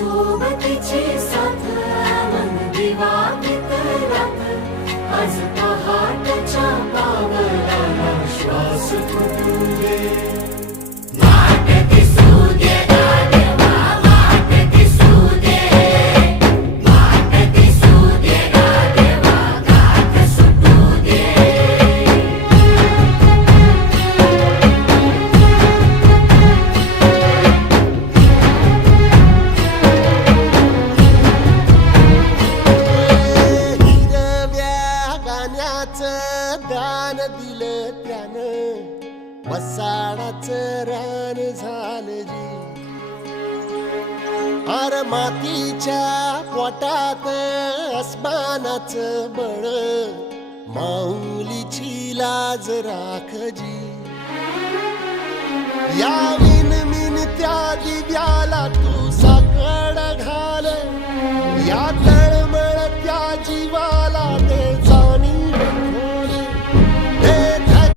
सोबतीची साथ मन दिवाळीत रात आज पहाटच्या पावलाला श्वास फुटू दे वाट दिसू दे गाढवा वाट दिसू दे वाट दिसू दे गाढवा गाठ सुटू दे दान दिलं त्यानं वसाडाचं रान झालं जी अर मातीच्या पोटात अस्मानाचं बळ माऊलीची लाज राखजी या विनमिन त्या दिव्याला तू साकड घाल या